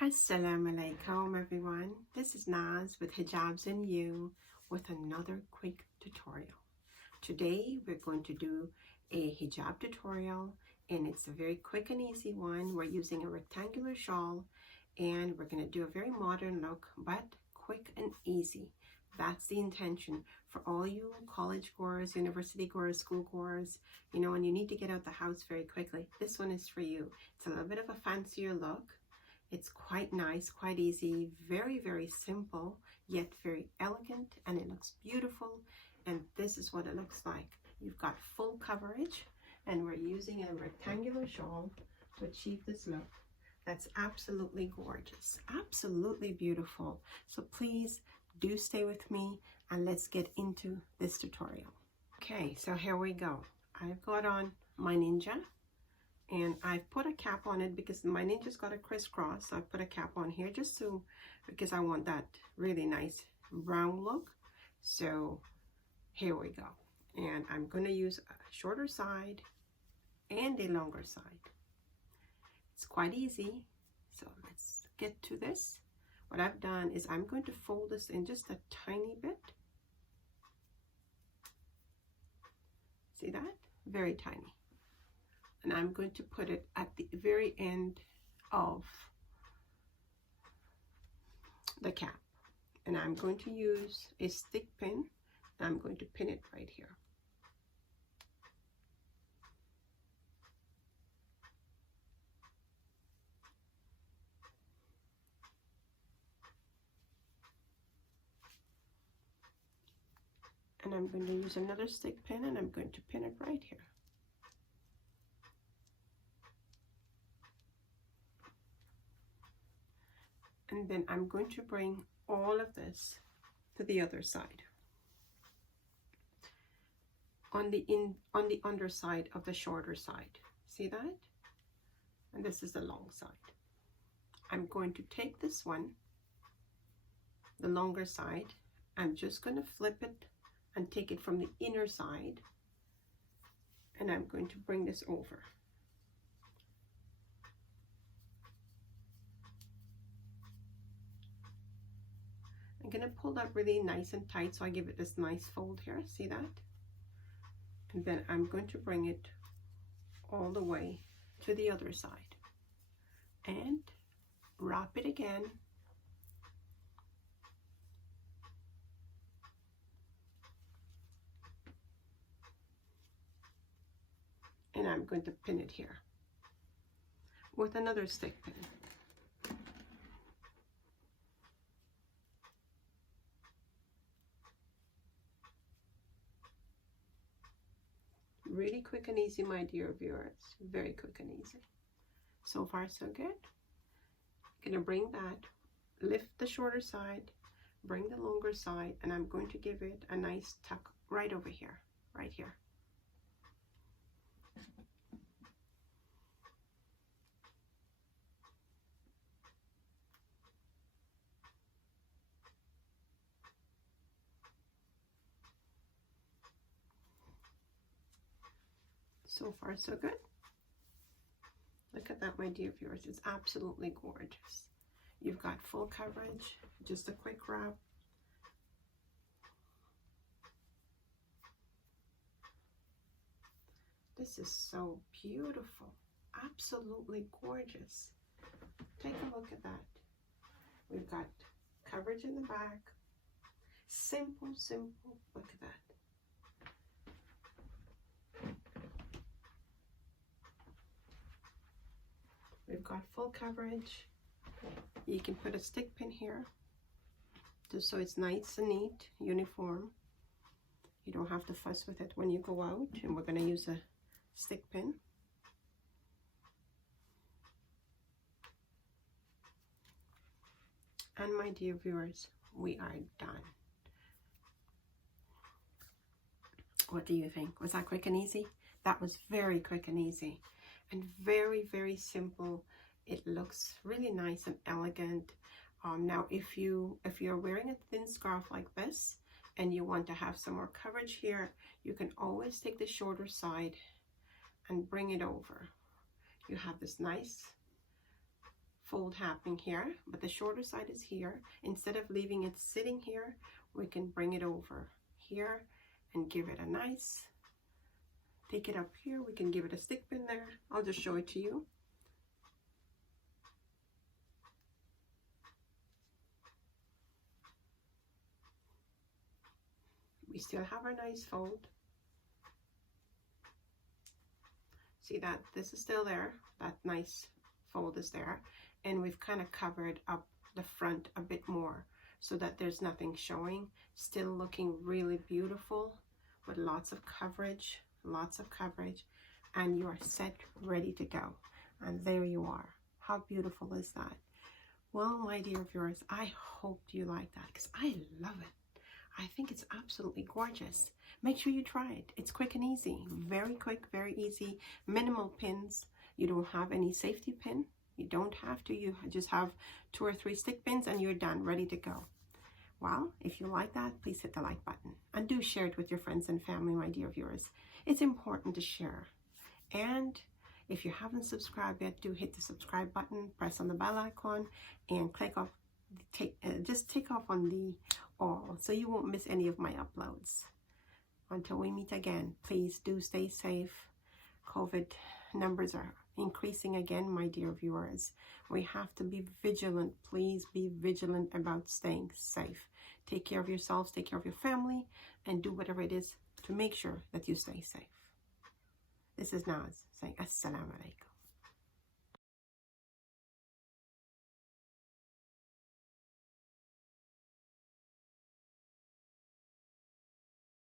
Assalamu-Alaikum everyone. This is Naz with Hijabs and You with another quick tutorial. Today we're going to do a hijab tutorial, and it's a very quick and easy one. We're using a rectangular shawl and we're going to do a very modern look, but quick and easy. That's the intention for all you college goers, university goers, school goers, and you need to get out the house very quickly. This one is for you. It's a little bit of a fancier look. It's quite nice, quite easy, very, very simple, yet very elegant, and it looks beautiful. And this is what it looks like. You've got full coverage, and we're using a rectangular shawl to achieve this look. That's absolutely gorgeous, absolutely beautiful. So please do stay with me, and let's get into this tutorial. Okay, so here we go. I've got on my Ninja. And I've put a cap on it because my Ninja's got a crisscross. So I put a cap on here because I want that really nice brown look. So here we go. And I'm going to use a shorter side and a longer side. It's quite easy. So let's get to this. What I've done is I'm going to fold this in just a tiny bit. See that? Very tiny. And I'm going to put it at the very end of the cap. And I'm going to use a stick pin, and I'm going to pin it right here. And I'm going to use another stick pin, and I'm going to pin it right here. And then I'm going to bring all of this to the other side. On the underside of the shorter side. See that? And this is the long side. I'm going to take this one, the longer side. I'm just going to flip it and take it from the inner side. And I'm going to bring this over. I'm going to pull that really nice and tight, so I give it this nice fold here. See that? And then I'm going to bring it all the way to the other side and wrap it again. And I'm going to pin it here with another stick pin. Really quick and easy, my dear viewers. Very quick and easy. So far, so good. I'm going to bring that, lift the shorter side, bring the longer side, and I'm going to give it a nice tuck right over here, right here. So far, so good. Look at that, my dear viewers. It's absolutely gorgeous. You've got full coverage, just a quick wrap. This is so beautiful. Absolutely gorgeous. Take a look at that. We've got coverage in the back. Simple, simple. Look at that. We've got full coverage. You can put a stick pin here just so it's nice and neat, uniform. You don't have to fuss with it when you go out. And we're going to use a stick pin. And my dear viewers, we are done. What do you think? Was that quick and easy? That was very quick and easy. And very, very simple. It looks really nice and elegant. Now, if you're wearing a thin scarf like this and you want to have some more coverage here, you can always take the shorter side and bring it over. You have this nice fold happening here, but the shorter side is here. Instead of leaving it sitting here, we can bring it over here and give it a nice, take it up here. We can give it a stick pin there. I'll just show it to you. We still have our nice fold. See that this is still there, that nice fold is there, and we've kind of covered up the front a bit more so that there's nothing showing, still looking really beautiful with lots of coverage, and you are set, ready to go. And there you are. How beautiful is that? Well, my dear viewers, I hope you like that because I love it. I think it's absolutely gorgeous. Make sure you try it. It's quick and easy. Very quick, very easy. Minimal pins. You don't have any safety pin. You don't have to. You just have 2 or 3 stick pins and you're done, ready to go. Well, if you like that, please hit the like button. And do share it with your friends and family, my dear viewers. It's important to share. And if you haven't subscribed yet, do hit the subscribe button, press on the bell icon, and click off, just tick off on the all so you won't miss any of my uploads. Until we meet again, please do stay safe. COVID numbers are increasing again, my dear viewers. We have to be vigilant. Please be vigilant about staying safe. Take care of yourselves, take care of your family, and do whatever it is to make sure that you stay safe. This is Naz saying Assalamu Alaikum.